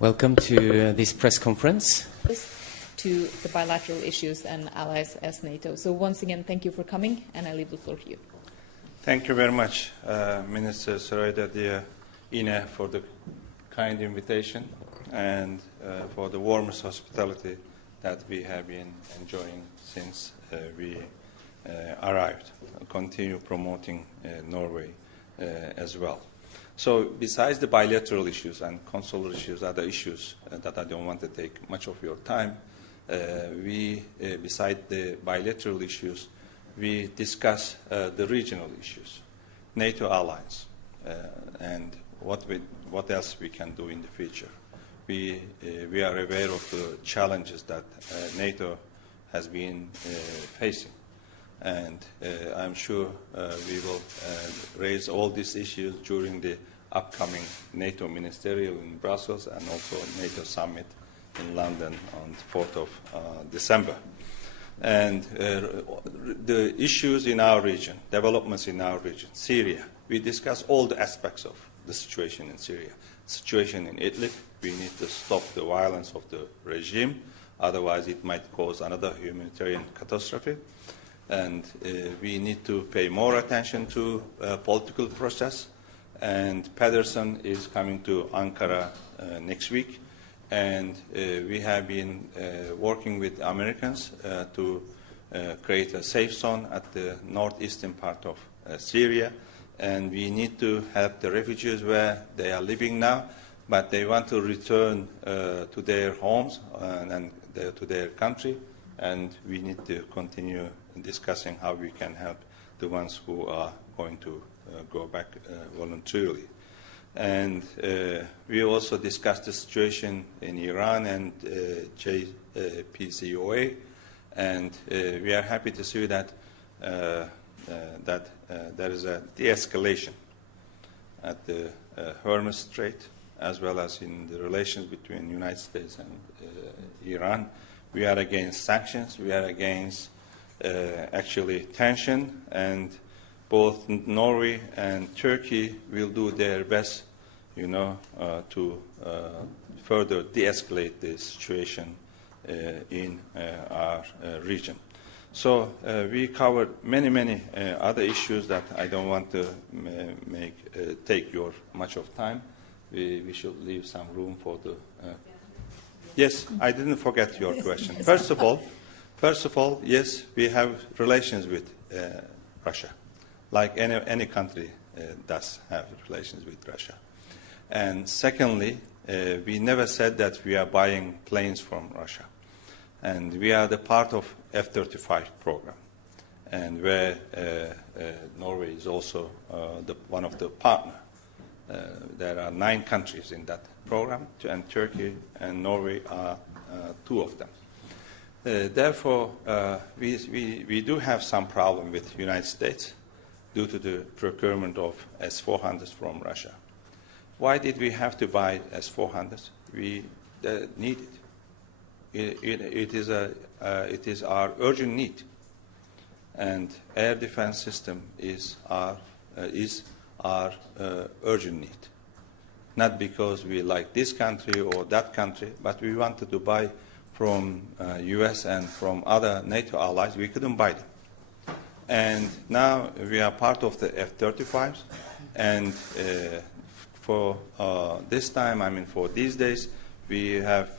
Welcome to this press conference. To the bilateral issues and allies as NATO. So once again, thank you for coming, and I leave the floor to you. Thank you very much, Minister Soreide, dear Ine, for the kind invitation and for the warmest hospitality that we have been enjoying since we arrived. I'll continue promoting Norway as well. So besides the bilateral issues and consular issues, other issues that I don't want to take much of your time, beside the bilateral issues, we discuss the regional issues, NATO alliance, and what else we can do in the future. We are aware of the challenges that NATO has been facing, and I'm sure we will raise all these issues during the upcoming NATO ministerial in Brussels and also NATO summit in London on the 4th of December. And the issues in our region, developments in our region, Syria, we discuss all the aspects of the situation in Syria. Situation in Idlib, we need to stop the violence of the regime, otherwise it might cause another humanitarian catastrophe. And we need to pay more attention to political process. And Pedersen is coming to Ankara next week. And we have been working with Americans to create a safe zone at the northeastern part of Syria. And we need to help the refugees where they are living now, but they want to return to their homes and to their country. And we need to continue discussing how we can help the ones who are going to go back voluntarily. And we also discussed the situation in Iran and JCPOA, and we are happy to see that there is a de-escalation at the Hormuz Strait, as well as in the relations between the United States and Iran. We are against sanctions. We are against actually tension, and both Norway and Turkey will do their best, to further de-escalate the situation in our region. So we covered many other issues that I don't want to take your much of time. We should leave some room for the. Yes, I didn't forget your question. First of all, yes, we have relations with Russia, like any country does have relations with Russia. And secondly, we never said that we are buying planes from Russia. And we are the part of F-35 program, and where Norway is also one of the partners. There are 9 countries in that program, and Turkey and Norway are 2 of them. Therefore, we do have some problem with the United States due to the procurement of S-400s from Russia. Why did we have to buy S-400s? We need it. It is our urgent need, and air defense system is our urgent need. Not because we like this country or that country, but we wanted to buy from U.S. and from other NATO allies. We couldn't buy them. And now we are part of the F-35s, and for this time, for these days, we have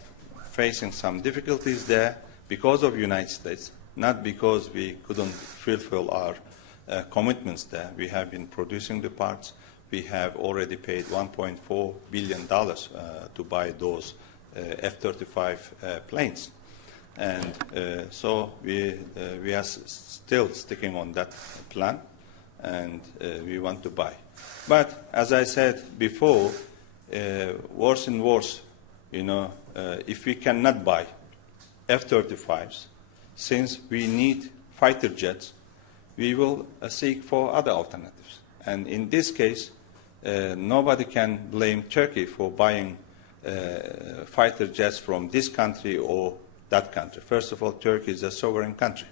facing some difficulties there because of the United States, not because we couldn't fulfill our commitments there. We have been producing the parts. We have already paid $1.4 billion to buy those F-35 planes. And so we are still sticking on that plan, and we want to buy. But as I said before, worse and worse, if we cannot buy F-35s, since we need fighter jets, we will seek for other alternatives. And in this case, nobody can blame Turkey for buying fighter jets from this country or that country. First of all, Turkey is a sovereign country,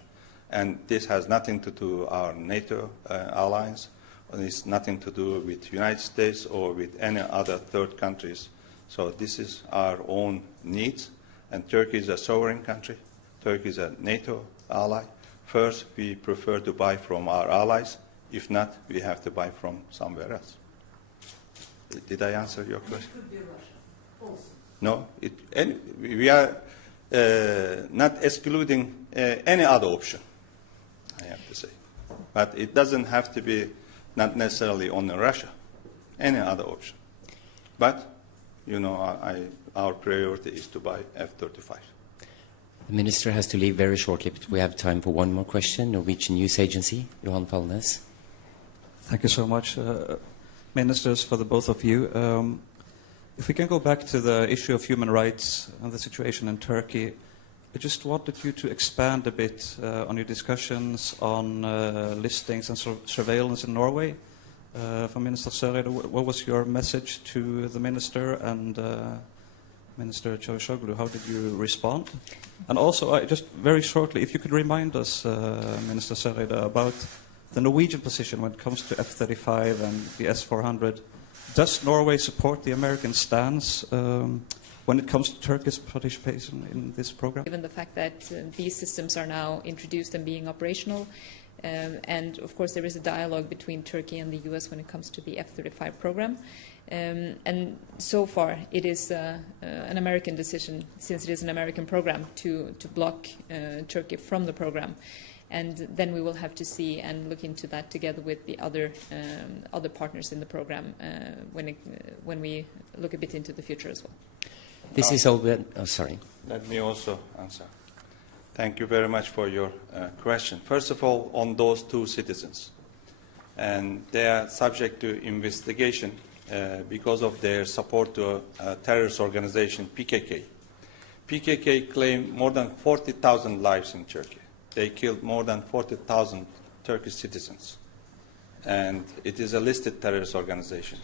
and this has nothing to do with our NATO alliance. It's nothing to do with the United States or with any other third countries So this is our own needs, and Turkey is a sovereign country. Turkey is a NATO ally. First, we prefer to buy from our allies. If not, we have to buy from somewhere else. Did I answer your question? It could be Russia also. No, we are not excluding any other option, I have to say. But it doesn't have to be not necessarily on Russia, any other option. But, you know, our priority is to buy F-35. The Minister has to leave very shortly, but we have time for one more question. Norwegian News Agency, Johan Falnes. Thank you so much, Ministers, for the both of you. If we can go back to the issue of human rights and the situation in Turkey, I just wanted you to expand a bit on your discussions on listings and surveillance in Norway. From Minister Soreide, what was your message to the Minister and Minister Çavuşoğlu? How did you respond? And also, just very shortly, if you could remind us, Minister Soreide, about the Norwegian position when it comes to F-35 and the S-400. Does Norway support the American stance when it comes to Turkey's participation in this program? Given the fact that these systems are now introduced and being operational, and of course there is a dialogue between Turkey and the US when it comes to the F-35 program. And so far it is an American decision, since it is an American program, to block Turkey from the program. And then we will have to see and look into that together with the other partners in the program when we look a bit into the future as well. This is all. Oh, sorry. Let me also answer. Thank you very much for your question. First of all, on those two citizens, and they are subject to investigation because of their support to a terrorist organization, PKK. PKK claimed more than 40,000 lives in Turkey. They killed more than 40,000 Turkish citizens. And it is a listed terrorist organization.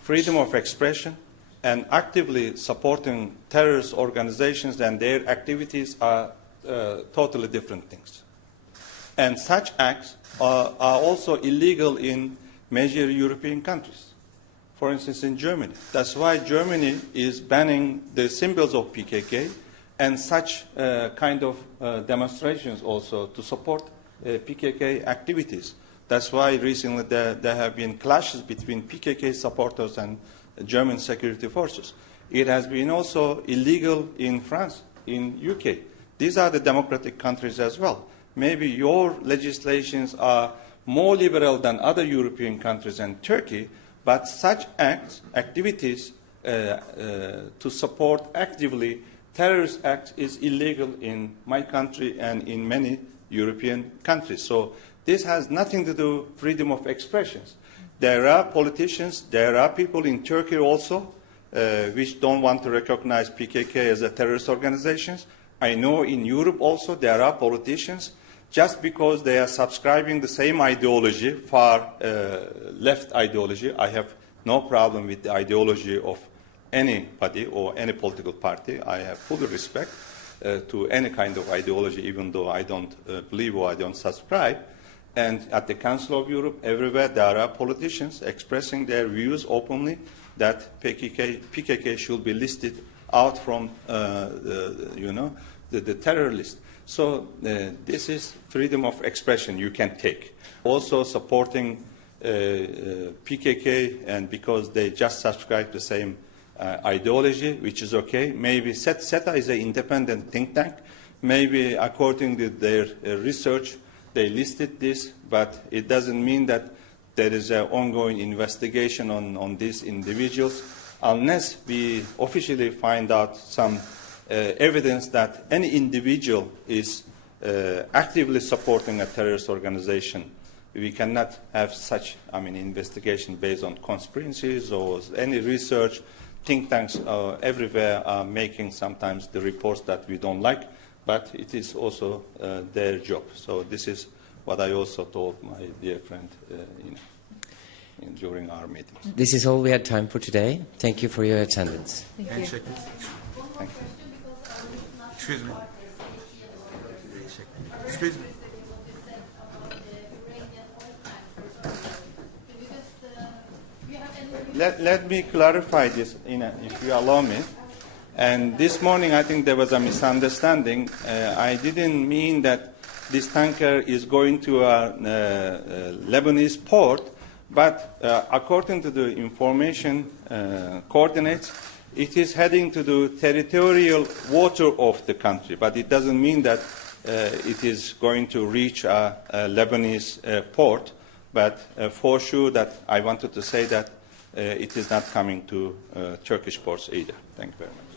Freedom of expression and actively supporting terrorist organizations and their activities are totally different things. And such acts are also illegal in major European countries. For instance, in Germany. That's why Germany is banning the symbols of PKK and such kind of demonstrations also to support PKK activities. That's why recently there have been clashes between PKK supporters and German security forces. It has been also illegal in France, in UK. These are the democratic countries as well. Maybe your legislations are more liberal than other European countries and Turkey, but such activities to support actively terrorist acts is illegal in my country and in many European countries. So this has nothing to do with freedom of expression. There are politicians, there are people in Turkey also which don't want to recognize PKK as a terrorist organization. I know in Europe also there are politicians, just because they are subscribing the same ideology, far left ideology. I have no problem with the ideology of anybody or any political party. I have full respect to any kind of ideology, even though I don't believe or I don't subscribe. And at the Council of Europe, everywhere there are politicians expressing their views openly that PKK should be listed out from the terror list. So this is freedom of expression you can take. Also supporting PKK, and because they just subscribe to the same ideology, which is okay. Maybe SETA is an independent think tank. Maybe according to their research, they listed this, but it doesn't mean that there is an ongoing investigation on these individuals unless we officially find out some evidence that any individual is actively supporting a terrorist organization. We cannot have such, investigation based on conspiracies or any research. Think tanks everywhere are making sometimes the reports that we don't like, but it is also their job. So this is what I also told my dear friend during our meetings. This is all we had time for today. Thank you for your attendance. Thank you. Thank you. Excuse me. Excuse me. let me clarify this, if you allow me. And this morning, I think there was a misunderstanding. I didn't mean that this tanker is going to a Lebanese port, but according to the information coordinates, it is heading to the territorial water of the country. But it doesn't mean that it is going to reach a Lebanese port. But for sure that I wanted to say that it is not coming to Turkish ports either. Thank you very much.